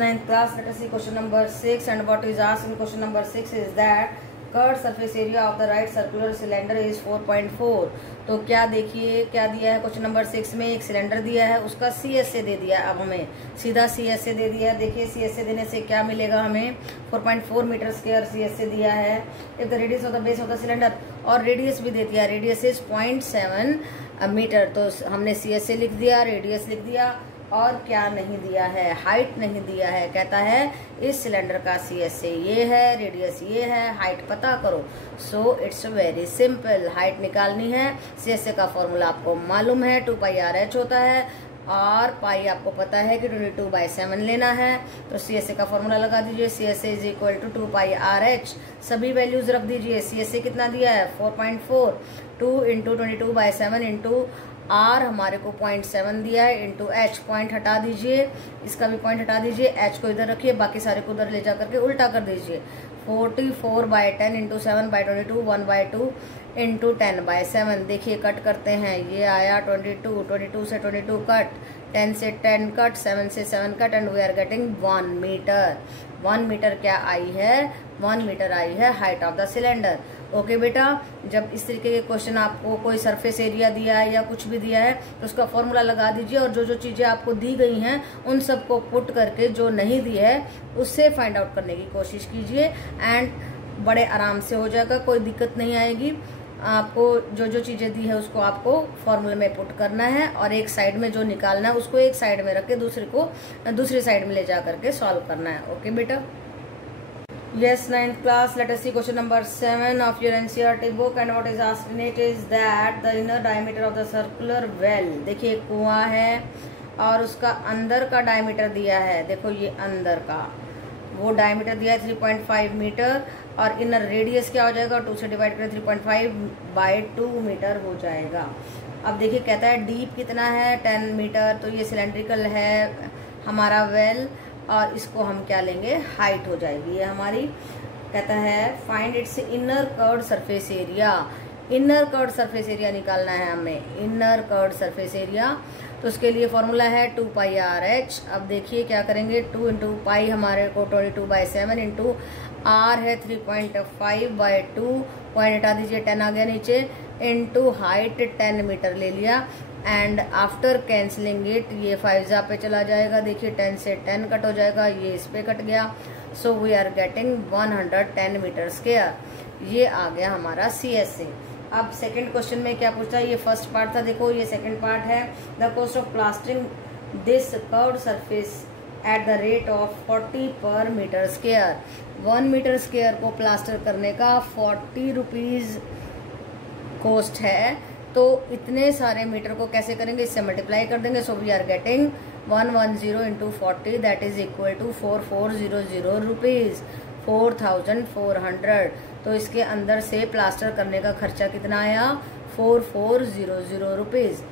9th class, let us see question number 6, and what is asked in question number 6 is that curved surface area of the right circular cylinder is 4.4. तो क्या देखिए क्या दिया है question number 6 में, एक cylinder दिया है, उसका CSA दे दिया। अब हमें सीधा CSA दे दिया। देखिए CSA देने से क्या मिलेगा हमें, 4.4 मीटर स्क्वायर CSA दिया है। If the radius of the base of the cylinder, और रेडियस भी दे दिया, रेडियस इज 0.7 मीटर। तो हमने CSA लिख दिया, रेडियस लिख दिया, और क्या नहीं दिया है, हाइट नहीं दिया है। कहता है इस सिलेंडर का CSA ये है, रेडियस ये है, हाइट पता करो। So it's very simple, height निकालनी है। CSA का फॉर्मूला आपको मालूम है, 2πRh होता है, और पाई आपको पता है कि 22/7 लेना है। तो CSA का फॉर्मूला लगा दीजिए, CSA is equal to 2πRh। सभी वैल्यूज रख दीजिए। CSA कितना दिया है, 4.4, 2 × 22/7 इंटू R हमारे को 0.7 दिया है, इंटू H, पॉइंट हटा दीजिए, इसका भी पॉइंट हटा दीजिए, H को इधर रखिए, बाकी सारे को उधर ले जा करके उल्टा कर दीजिए। 44/10 इंटू 7/22, 1/2 इंटू 10/7। देखिए कट करते हैं, ये आया 22, 22 से 22 कट, 10 से 10 कट, 7 से 7 cut, and we are getting 1 metre. 1 metre क्या आई है, 1 मीटर आई है height of the cylinder. Okay बेटा, जब इस तरीके के क्वेश्चन आपको कोई सरफेस एरिया दिया है या कुछ भी दिया है तो उसका फॉर्मूला लगा दीजिए, और जो जो चीजें आपको दी गई हैं उन सबको पुट करके जो नहीं दी है उससे फाइंड आउट करने की कोशिश कीजिए, एंड बड़े आराम से हो जाएगा, कोई दिक्कत नहीं आएगी। आपको जो जो चीजें दी है उसको आपको फॉर्मूले में पुट करना है, और एक साइड में जो निकालना है उसको एक साइड में रख के दूसरे को दूसरी साइड में ले जा करके सॉल्व करना है। ओके बेटा। Yes, 9th class, let us see question number 7 of your NCERT book, and what is asked in it is that the inner diameter of the circular well। देखिए कुआं है और उसका अंदर का डायमीटर दिया है। देखो ये अंदर का वो डायमीटर दिया है 3.5 मीटर, और इनर रेडियस क्या हो जाएगा, 2 से डिवाइड करें 3.5/2 मीटर हो जाएगा। अब देखिए कहता है डीप कितना है, 10 मीटर। तो ये सिलेंड्रिकल है हमारा वेल, और इसको हम क्या लेंगे, हाइट हो जाएगी ये हमारी। कहता है find its inner curved surface area. Inner curved surface area निकालना है हमें, इनर कर्व्ड सरफेस एरिया। तो उसके लिए फॉर्मूला है 2πRh। अब देखिए क्या करेंगे, 2 × पाई हमारे को 22/7 इंटू R है 3.5/2, पॉइंट हटा दीजिए, 10 आ गया नीचे, इंटू हाइट 10 मीटर ले लिया, एंड आफ्टर कैंसलिंग इट ये 5 पे चला जाएगा। देखिए 10 से 10 कट हो जाएगा, ये इस पे कट गया। So we are getting 110 metre square. ये आ गया हमारा CSA। अब सेकंड क्वेश्चन में क्या पूछता है, ये फर्स्ट पार्ट था, देखो ये सेकंड पार्ट है। The cost of plastering this curved surface at the rate of 40 पर मीटर स्क्वायर। 1 मीटर स्क्वायर को प्लास्टर करने का 40 रुपीज कॉस्ट है। तो इतने सारे मीटर को कैसे करेंगे, इससे मल्टीप्लाई कर देंगे। So we are getting 110 into 40, that is equal to 4400 rupees, 4400। तो इसके अंदर से प्लास्टर करने का खर्चा कितना आया, 4400 रुपीज।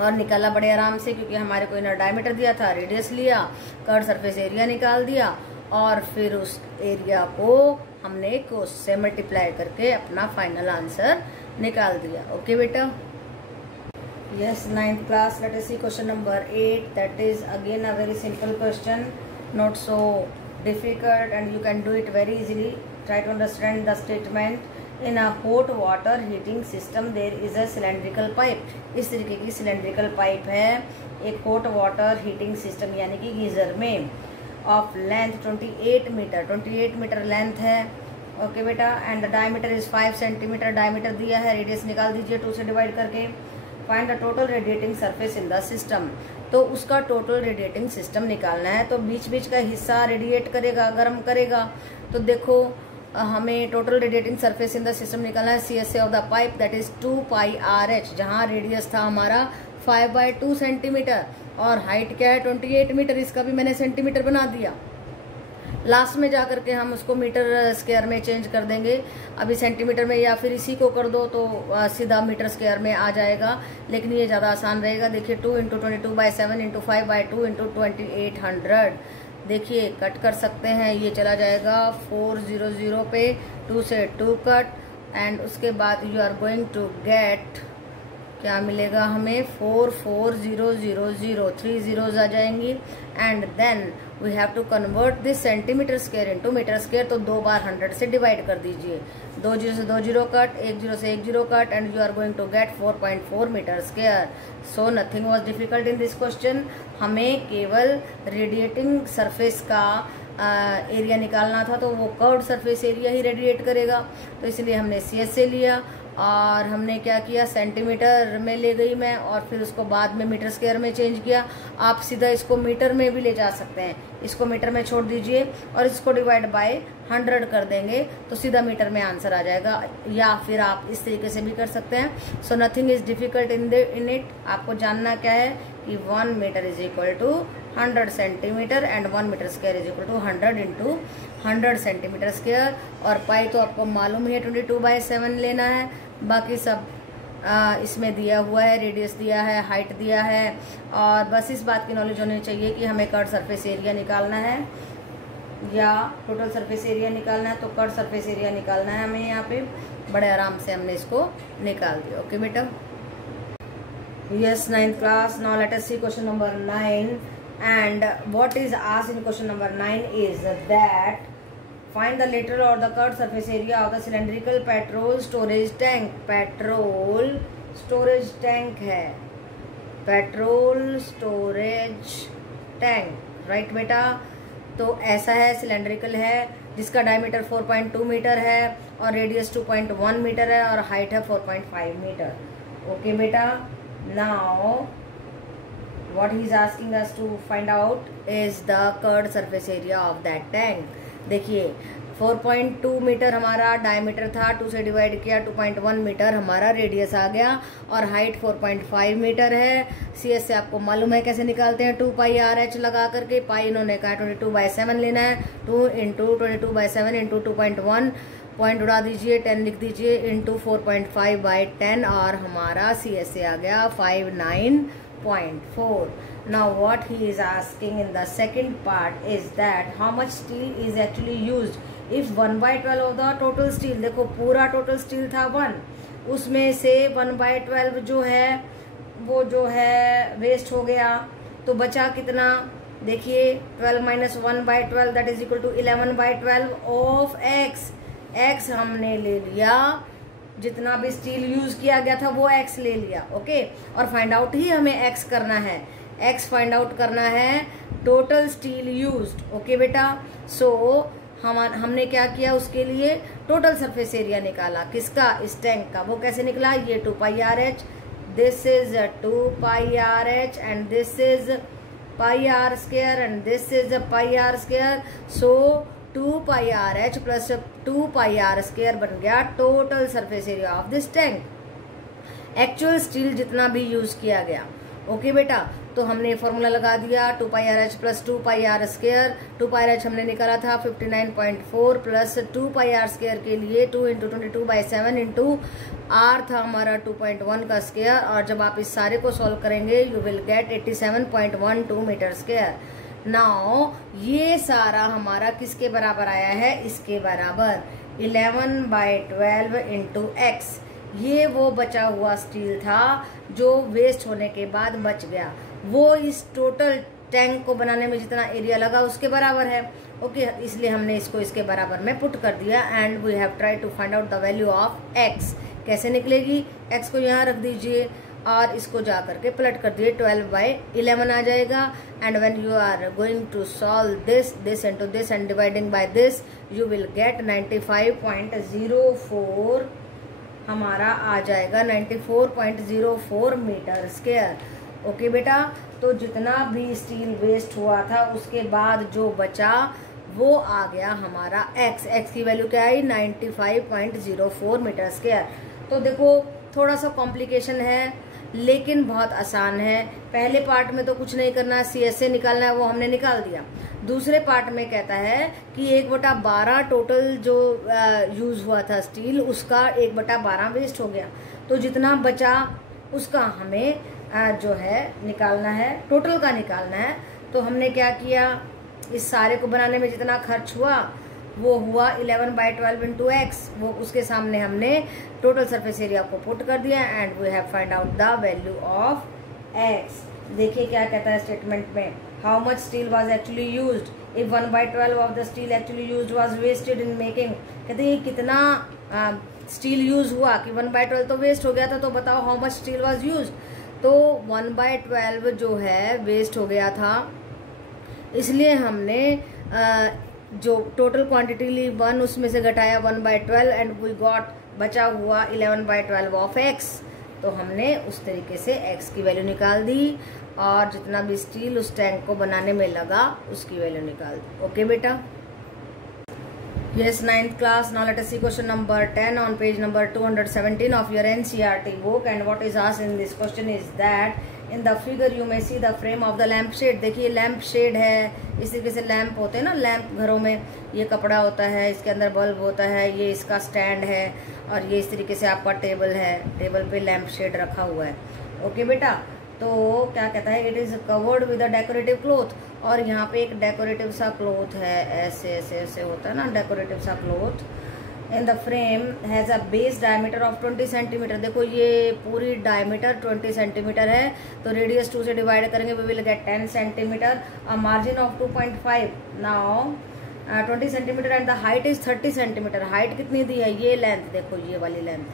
और निकाला बड़े आराम से, क्योंकि हमारे को इनर डायमीटर दिया था, रेडियस लिया, कर्व सरफेस एरिया निकाल दिया, और फिर उस एरिया को हमने कोस से मल्टीप्लाई करके अपना फाइनल आंसर निकाल दिया। ओके बेटा। Yes, 9th class, let us see question number 8, that is again a very simple question, not so difficult, and you can do it very easily. Try to understand the statement. In a hot water heating system there is a cylindrical pipe। इस तरीके की cylindrical pipe है एक hot water heating system यानी कि geyser में, of length 28 metre, 28 metre length है। Okay बेटा, and the diameter is 5 centimetre diameter दिया है। रेडियस निकाल दीजिए 2 से डिवाइड करके। Find the total radiating surface in the system. तो उसका टोटल रेडिएटिंग सिस्टम निकालना है। तो बीच बीच का हिस्सा रेडिएट करेगा, गर्म करेगा। तो देखो हमें total radiating surface in the system निकालना है। CSA of the pipe that is 2πRh, जहाँ रेडियस था हमारा 5/2 सेंटीमीटर, और हाइट क्या है 28 मीटर, इसका भी मैंने सेंटीमीटर बना दिया। लास्ट में जाकर के हम उसको मीटर स्क्वायर में चेंज कर देंगे। अभी सेंटीमीटर में या फिर इसी को कर दो तो सीधा मीटर स्क्वायर में आ जाएगा, लेकिन ये ज़्यादा आसान रहेगा। देखिए 2 × 22/7 इंटू 5/2 इंटू 2800। देखिए कट कर सकते हैं, ये चला जाएगा 400 पे, 2 से 2 कट, एंड उसके बाद you are going to get क्या मिलेगा हमें 44000, 3 zeros आ जाएंगी। And then we have to convert this centimetre square into metre square, तो 2 बार 100 से डिवाइड कर दीजिए। 2 जीरो से 2 जीरो कट, 1 जीरो से 1 zero cut, and you are going to get 4.4 metre square. So nothing was difficult in this question. हमें केवल radiating surface का area निकालना था, तो वो कर्व्ड सरफेस एरिया ही रेडिएट करेगा, तो इसलिए हमने CS से लिया। और हमने क्या किया, सेंटीमीटर में ले गई मैं, और फिर उसको बाद में मीटर स्क्वायर में चेंज किया। आप सीधा इसको मीटर में भी ले जा सकते हैं, इसको मीटर में छोड़ दीजिए और इसको डिवाइड बाय 100 कर देंगे, तो सीधा मीटर में आंसर आ जाएगा। या फिर आप इस तरीके से भी कर सकते हैं। So nothing is difficult in it. आपको जानना क्या है कि 1 metre is equal to 100 centimetre and 1 metre square is equal to 100 into 100 centimetre square. और पाई तो आपको मालूम ही है 22/7 लेना है। बाकी सब इसमें दिया हुआ है, रेडियस दिया है, हाइट दिया है, और बस इस बात की नॉलेज होनी चाहिए कि हमें कर्व सरफेस एरिया निकालना है या टोटल सरफेस एरिया निकालना है। तो कर्व सरफेस एरिया निकालना है हमें, यहाँ पे बड़े आराम से हमने इसको निकाल दिया। ओके बेटा, yes 9th class. Now let us see question number 9, and what is asked in question number 9 is that find the lateral or the curved surface area of the cylindrical petrol storage tank. Petrol storage tank है, petrol storage tank, right बेटा। तो ऐसा है, cylindrical है, जिसका diameter 4.2 metre है और radius 2.1 metre है और हाइट है 4.5 मीटर। ओके बेटा, now what he is asking us to find out is the curved surface area of that tank. देखिए 4.2 मीटर हमारा डायमीटर था, 2 से डिवाइड किया, 2.1 मीटर हमारा रेडियस आ गया, और हाइट 4.5 मीटर है। CS से आपको मालूम है कैसे निकालते हैं, 2πRh लगा करके। पाई इन्होंने कहा 22/7 लेना है, 2 इंटू 22/7 इंटू 2.1, पॉइंट उड़ा दीजिए, 10 लिख दीजिए, इंटू 4.5/10, और हमारा CS से आ गया 59.4। Now what he is asking in the second part is that how much steel is actually used if 1/12 of the total steel, देखो पूरा टोटल स्टील था 1, उसमें से 1/12 जो है वो जो है वेस्ट हो गया, तो बचा कितना, देखिए 12 minus 1/12 that is equal to 11/12 of x। x हमने ले लिया, जितना भी स्टील यूज किया गया था वो x ले लिया। ओके, और फाइंड आउट ही हमें x करना है, x फाइंड आउट करना है टोटल स्टील यूज्ड। ओके बेटा, सो हमने क्या किया, उसके लिए टोटल सरफेस एरिया निकाला, किसका, इस टैंक का। वो कैसे निकला, ये 2πRh, this is 2πRh and this is πr² and this is πr²। So 2πRh plus 2πr² बन गया total surface area of this tank, actual steel जितना भी यूज किया गया। ओके बेटा, तो हमने फॉर्मूला लगा दिया, 2πRh प्लस 2πr²। 2πRh हमने निकाला था 59.4 प्लस 2πr² के लिए 2 इंटू 22/7 इंटू r था हमारा 2.1 का स्क्वायर, और जब आप इस सारे को सॉल्व करेंगे you will get 87.12 metre square. Now ये सारा हमारा किसके बराबर आया है, इसके बराबर 11/12 इंटू x। ये वो बचा हुआ स्टील था जो वेस्ट होने के बाद बच गया, वो इस टोटल टैंक को बनाने में जितना एरिया लगा उसके बराबर है। ओके, इसलिए हमने इसको इसके बराबर में पुट कर दिया, and we have try to find out the value of x। कैसे निकलेगी, x को यहाँ रख दीजिए और इसको जा करके पलट कर दिए, 12/11 आ जाएगा। And when you are going to solve this into this and dividing by this, you will get 95.04 हमारा आ जाएगा, 94.04 मीटर स्क्वायर। ओके बेटा, तो जितना भी स्टील वेस्ट हुआ था उसके बाद जो बचा वो आ गया हमारा x की वैल्यू क्या आई, 95.04 मीटर स्क्वायर। तो देखो थोड़ा सा कॉम्प्लिकेशन है लेकिन बहुत आसान है। पहले पार्ट में तो कुछ नहीं करना, CS से निकालना है, वो हमने निकाल दिया। दूसरे पार्ट में कहता है कि 1/12 टोटल जो यूज हुआ था स्टील, उसका 1/12 वेस्ट हो गया, तो जितना बचा उसका हमें जो है निकालना है, टोटल का निकालना है। तो हमने क्या किया, इस सारे को बनाने में जितना खर्च हुआ वो हुआ 11/12 इंटू एक्स। वो उसके सामने हमने टोटल सरफेस एरिया को पुट कर दिया and we have find out the value of x. देखिए क्या कहता है स्टेटमेंट में, how much steel was actually used if 1/12 of the steel actually used was wasted in making. कहते हैं कितना स्टील यूज हुआ कि 1/12 तो वेस्ट हो गया था, तो बताओ how much steel was used. तो 1/12 जो है वेस्ट हो गया था, इसलिए हमने जो टोटल क्वांटिटी ली 1 उसमें से घटाया 1/12 एंड वी गॉट बचा हुआ 11/12 ऑफ एक्स। तो हमने उस तरीके से एक्स की वैल्यू निकाल दी और जितना भी स्टील उस टैंक को बनाने में लगा उसकी वैल्यू निकाल दी। ओके बेटा। Yes, 9th class. Now let us see question number 10 on page number 217 of your NCERT book. And what is asked in this question is that in the figure you may see the frame of the lamp shade. देखिए lamp shade है, इस तरीके से lamp होते हैं ना, lamp घरों में ये कपड़ा होता है, इसके अंदर बल्ब होता है, ये इसका स्टैंड है और ये इस तरीके से आपका टेबल है, टेबल पे लैम्प शेड रखा हुआ है। ओके बेटा, तो क्या कहता है, it is covered with a decorative cloth. और यहाँ पे एक डेकोरेटिव सा क्लॉथ है, ऐसे ऐसे ऐसे होता है ना डेकोरेटिव सा cloth. In the frame has a base diameter of 20 centimetre. देखो ये पूरी डायमीटर 20 सेंटीमीटर है, तो रेडियस 2 से डिवाइड करेंगे we will get 10 centimetre. A margin of 2.5 now 20 centimetre and the height is 30 centimetre. Height कितनी दी है, ये लेंथ देखो, ये वाली लेंथ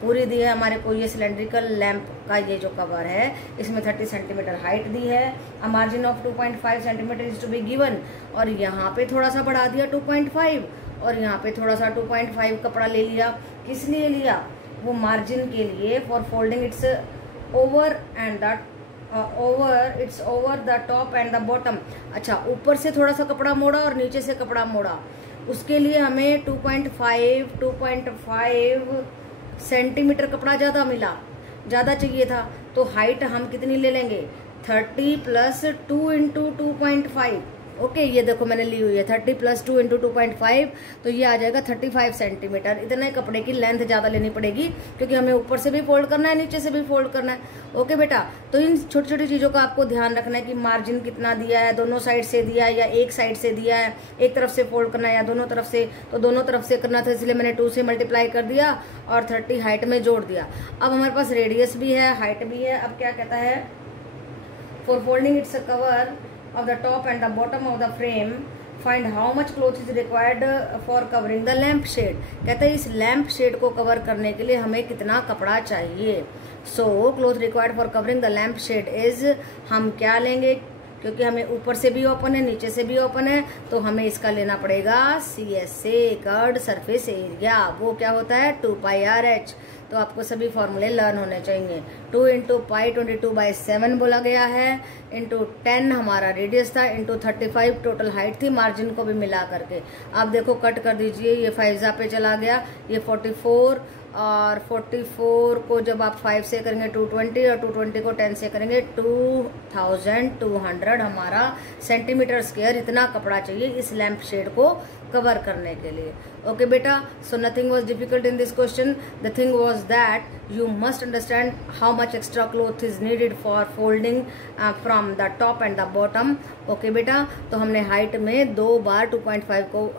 पूरी दी है हमारे को। ये सिलेंड्रिकल लैंप का ये जो कवर है इसमें 30 सेंटीमीटर हाइट दी है। A margin of 2.5 centimetre is to be given. और यहाँ पे थोड़ा सा बढ़ा दिया 2.5 और यहाँ पे थोड़ा सा 2.5 कपड़ा ले लिया। किस लिए लिया, वो मार्जिन के लिए, for folding it's over and the over the top and the bottom. अच्छा, ऊपर से थोड़ा सा कपड़ा मोड़ा और नीचे से कपड़ा मोड़ा, उसके लिए हमें 2.5 सेंटीमीटर कपड़ा ज्यादा मिला, ज्यादा चाहिए था। तो हाइट हम कितनी ले लेंगे, 30 + 2 × 2.5। ओके, ये देखो मैंने ली हुई है 30 + 2 × 2.5, तो ये आ जाएगा 35 सेंटीमीटर। इतने कपड़े की लेंथ ज्यादा लेनी पड़ेगी क्योंकि हमें ऊपर से भी फोल्ड करना है, नीचे से भी फोल्ड करना है। ओके बेटा, तो इन छोटी छोटी चीजों का आपको ध्यान रखना है कि मार्जिन कितना दिया है, दोनों साइड से दिया है या एक साइड से दिया है, एक तरफ से फोल्ड करना है या दोनों तरफ से। तो दोनों तरफ से करना था, इसलिए मैंने 2 से मल्टीप्लाई कर दिया और 30 हाइट में जोड़ दिया। अब हमारे पास रेडियस भी है, हाइट भी है। अब क्या कहता है, for folding it's a cover of the top and the bottom of the frame, find how much cloth is required for covering the lamp shade। कहते हैं इस लैम्प शेड को कवर करने के लिए हमें कितना कपड़ा चाहिए। So cloth required for covering the lamp shade is, हम क्या लेंगे, क्योंकि हमें ऊपर से भी ओपन है नीचे से भी ओपन है, तो हमें इसका लेना पड़ेगा CSA, कर्व्ड सरफेस एरिया। वो क्या होता है, 2πRH। तो आपको सभी फॉर्मूले लर्न होने चाहिए। 2 × पाई 22/7 बोला गया है, इंटू 10 हमारा रेडियस था, इंटू 35 टोटल हाइट थी, मार्जिन को भी मिला करके। आप देखो कट कर दीजिए, ये 5 पे चला गया, ये 44 और 44 को जब आप 5 से करेंगे 220 और 220 को 10 से करेंगे 2200 हमारा सेंटीमीटर स्क्वायर। इतना कपड़ा चाहिए इस लैम्प शेड को कवर करने के लिए। ओके बेटा, so nothing was difficult in this question. The thing was that you must understand how much extra cloth is needed for folding from the top and the bottom. Okay बेटा, तो हमने height में 2 बार 2.5 को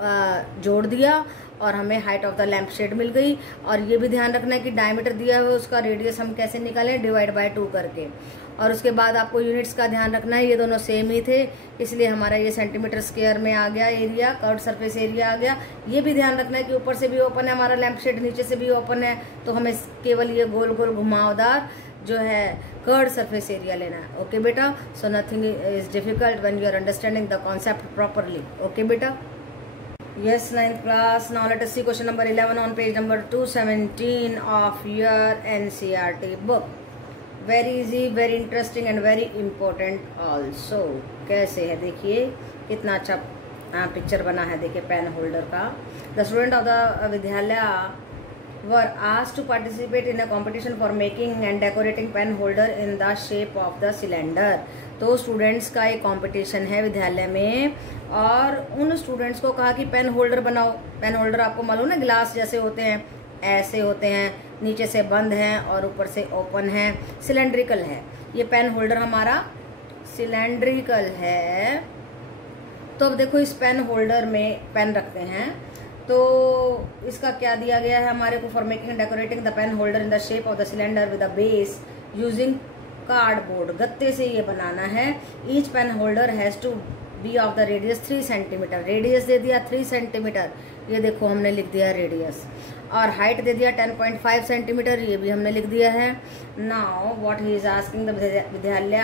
जोड़ दिया और हमें height of the lamp shade मिल गई। और ये भी ध्यान रखना है कि डायमीटर दिया हुआ है, उसका रेडियस हम कैसे निकालें, /2 करके। और उसके बाद आपको यूनिट्स का ध्यान रखना है, ये दोनों सेम ही थे, इसलिए हमारा ये सेंटीमीटर स्क्वायर में आ गया एरिया, कर्व्ड सरफेस एरिया आ गया। ये भी ध्यान रखना है कि ऊपर से भी ओपन है हमारा लैम्प शेड, नीचे से भी ओपन है, तो हमें केवल ये गोल गोल घुमावदार जो है कर्व्ड सरफेस एरिया लेना है। ओके बेटा, so nothing is difficult when you are understanding the concept properly. Okay बेटा। Yes, 9th class. Now let us see question number 11 on page number 217 of your NCERT book. Very easy, very interesting and very important also. कैसे है देखिए, कितना अच्छा picture बना है, देखिए pen holder का। The student of the विद्यालय were asked to participate in a competition for making and decorating pen holder in the shape of the cylinder। तो स्टूडेंट्स का एक कंपटीशन है विद्यालय में और उन स्टूडेंट्स को कहा कि पेन होल्डर बनाओ। पेन होल्डर आपको मालूम ना, गिलास जैसे होते हैं, ऐसे होते हैं, नीचे से बंद हैं और ऊपर से ओपन है, सिलेंड्रिकल है। ये पेन होल्डर हमारा सिलेंड्रिकल है तो अब देखो इस पेन होल्डर में पेन रखते हैं, तो इसका क्या दिया गया है हमारे को, for making decorating the pen holder in the shape of the cylinder with the base using cardboard, गत्ते से ये बनाना है। Each pen holder has to be of the radius 3 centimetre, radius दे दिया 3 सेंटीमीटर, ये देखो हमने लिख दिया रेडियस, और हाइट दे दिया 10.5 सेंटीमीटर, ये भी हमने लिख दिया है। Now what he is asking the विद्यालय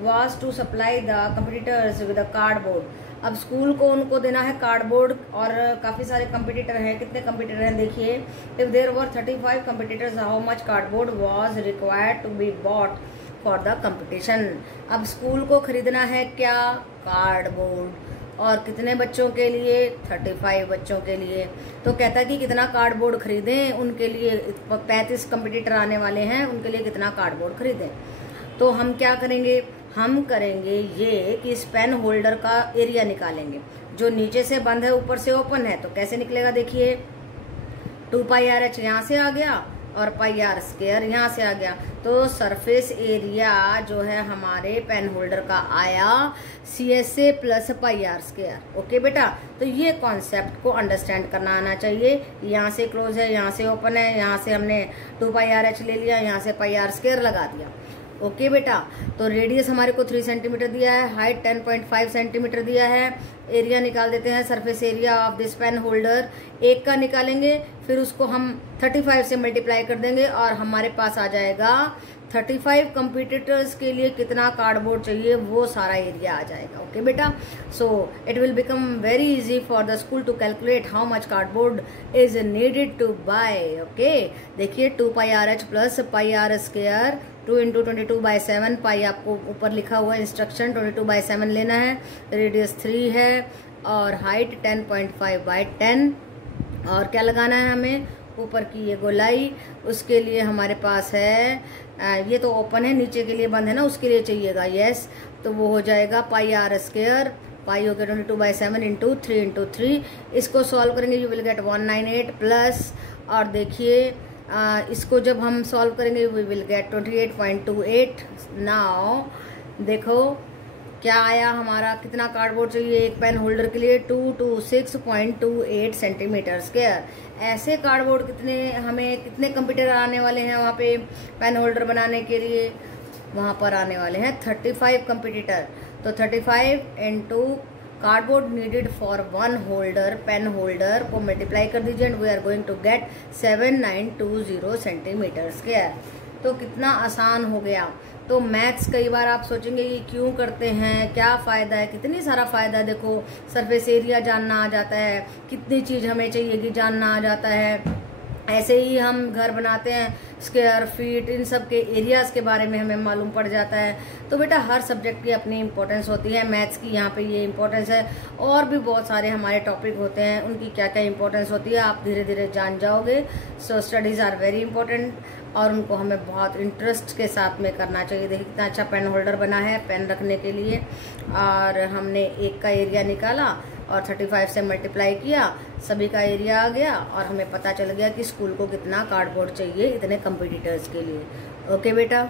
was to supply the competitors with the cardboard, अब स्कूल को उनको देना है कार्डबोर्ड, और काफ़ी सारे कंपटीटर हैं, कितने कंपटीटर हैं देखिए, if there were 35 competitors how much cardboard was required to be bought for the competition. अब स्कूल को खरीदना है क्या, कार्डबोर्ड, और कितने बच्चों के लिए, 35 बच्चों के लिए। तो कहता है कि कितना कार्डबोर्ड खरीदें, उनके लिए 35 कंपटीटर आने वाले हैं, उनके लिए कितना कार्डबोर्ड खरीदें। तो हम क्या करेंगे, हम करेंगे ये कि इस पेन होल्डर का एरिया निकालेंगे, जो नीचे से बंद है ऊपर से ओपन है, तो कैसे निकलेगा देखिए, 2πr(h) यहाँ से आ गया और πr² यहाँ से आ गया, तो सरफेस एरिया जो है हमारे पेन होल्डर का आया CSA प्लस πr²। ओके बेटा, तो ये कॉन्सेप्ट को अंडरस्टैंड करना आना चाहिए। यहाँ से क्लोज है, यहाँ से ओपन है, यहाँ से हमने 2πr(h) ले लिया, यहाँ से πr² लगा दिया। ओके बेटा, तो रेडियस हमारे को 3 सेंटीमीटर दिया है, हाइट 10.5 सेंटीमीटर दिया है, एरिया निकाल देते हैं, surface area of this pen holder एक का निकालेंगे, फिर उसको हम 35 से मल्टीप्लाई कर देंगे और हमारे पास आ जाएगा 35 कंपटीटर्स के लिए कितना कार्डबोर्ड चाहिए, वो सारा एरिया आ जाएगा। ओके बेटा, so it will become very easy for the school to calculate how much cardboard is needed to buy. Okay, देखिए 2πr(h) प्लस πr², 2 × 22/7, पाई आपको ऊपर लिखा हुआ इंस्ट्रक्शन, 22/7 लेना है, रेडियस 3 है और हाइट 10.5/10, और क्या लगाना है हमें, ऊपर की ये गोलाई, उसके लिए हमारे पास है ये तो ओपन है, नीचे के लिए बंद है ना, उसके लिए चाहिएगा, यस, तो वो हो जाएगा πr², पाई हो गया 22/7 × 3 × 3, इसको सॉल्व करेंगे यू विल गेट 198 प्लस, और देखिए इसको जब हम सॉल्व करेंगे वी विल गेट 28.28। नाउ देखो क्या आया हमारा, कितना कार्डबोर्ड चाहिए एक पेन होल्डर के लिए, 226.28 सेंटीमीटर स्क्वायर। ऐसे कार्डबोर्ड कितने कंप्यूटर आने वाले हैं वहाँ पे पेन होल्डर बनाने के लिए, वहाँ पर आने वाले हैं 35 कंप्यूटर, तो 35 into cardboard needed for 1 holder, pen holder को मल्टीप्लाई कर दीजिए and we are going to get 7920 centimetre square. तो कितना आसान हो गया। तो मैथ्स कई बार आप सोचेंगे ये क्यों करते हैं, क्या फ़ायदा है, कितनी सारा फ़ायदा है। देखो सरफेस एरिया जानना आ जाता है, कितनी चीज़ हमें चाहिए कि जानना आ जाता है। ऐसे ही हम घर बनाते हैं, स्क्वायर फीट, इन सब के एरियाज़ के बारे में हमें मालूम पड़ जाता है। तो बेटा हर सब्जेक्ट की अपनी इम्पोर्टेंस होती है, मैथ्स की यहाँ पे ये इम्पोर्टेंस है, और भी बहुत सारे हमारे टॉपिक होते हैं उनकी क्या क्या इम्पोर्टेंस होती है, आप धीरे धीरे जान जाओगे। सो स्टडीज़ आर वेरी इंपॉर्टेंट और उनको हमें बहुत इंटरेस्ट के साथ में करना चाहिए। देखिए कितना अच्छा पेन होल्डर बना है पेन रखने के लिए, और हमने एक का एरिया निकाला और 35 से मल्टीप्लाई किया, सभी का एरिया आ गया और हमें पता चल गया कि स्कूल को कितना कार्डबोर्ड चाहिए इतने कंपटीटर्स के लिए। ओके बेटा।